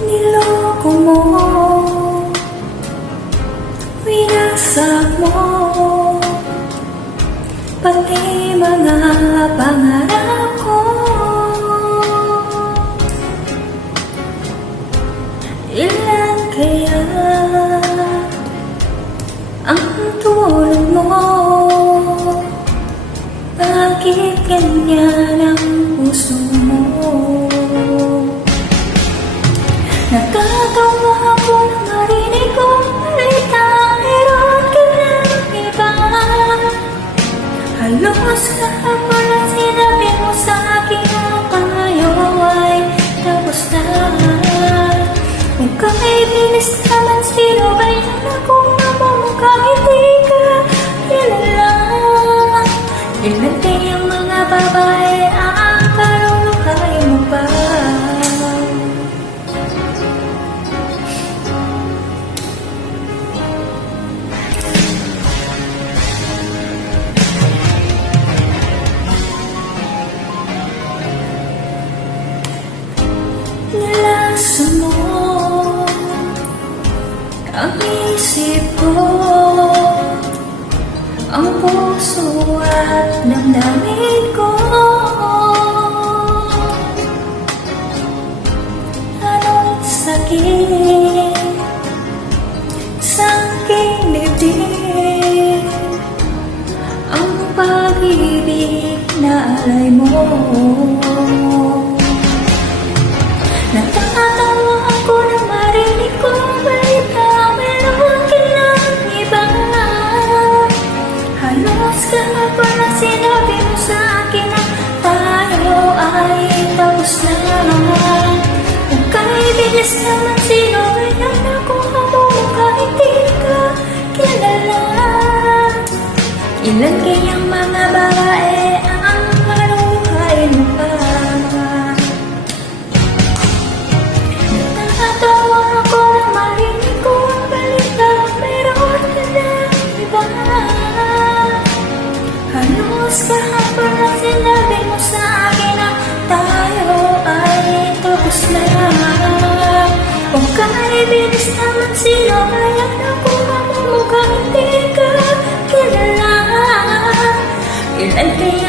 Niloko mo, winasag mo, pati mga pangarap ko. Ilan kaya ang tulad mo? Bakit ganyan ang puso mo? Natatawa ako nang marinig kong balita, meron ka ng iba. Halos kahapon lang sinabi mo sa akin na tayo ay tapos na. Kung kaibinis naman, sino ba yan ako mamamukha hindi ka kilala? Ilan kayang mga babae ang karuluhay mo ba? Nalasan mo ang isip ko, ang puso at damdamin ko. Anong sakit sa aking dibdib, ang pag-ibig na alay mo. Natatawa ako nang marinig kong balita, meron ka ng iba. Halos kahapon na sinabi mo sa akin na tayo ay tapos na. Kung kaibinis naman, sino kaya nakuha mo kahit hindi ka kilala? Ilan kayang mga babae ang maluhay mo pa? Natatawa ako nang marinig kong balita, meron ka ng iba. Halos kahapon lang sinabi mo sa akin na tayo ay tapos na. Kung kaibinis naman, sino kaya nakuha mo mukhang hindi ka kilala? Ilan kaya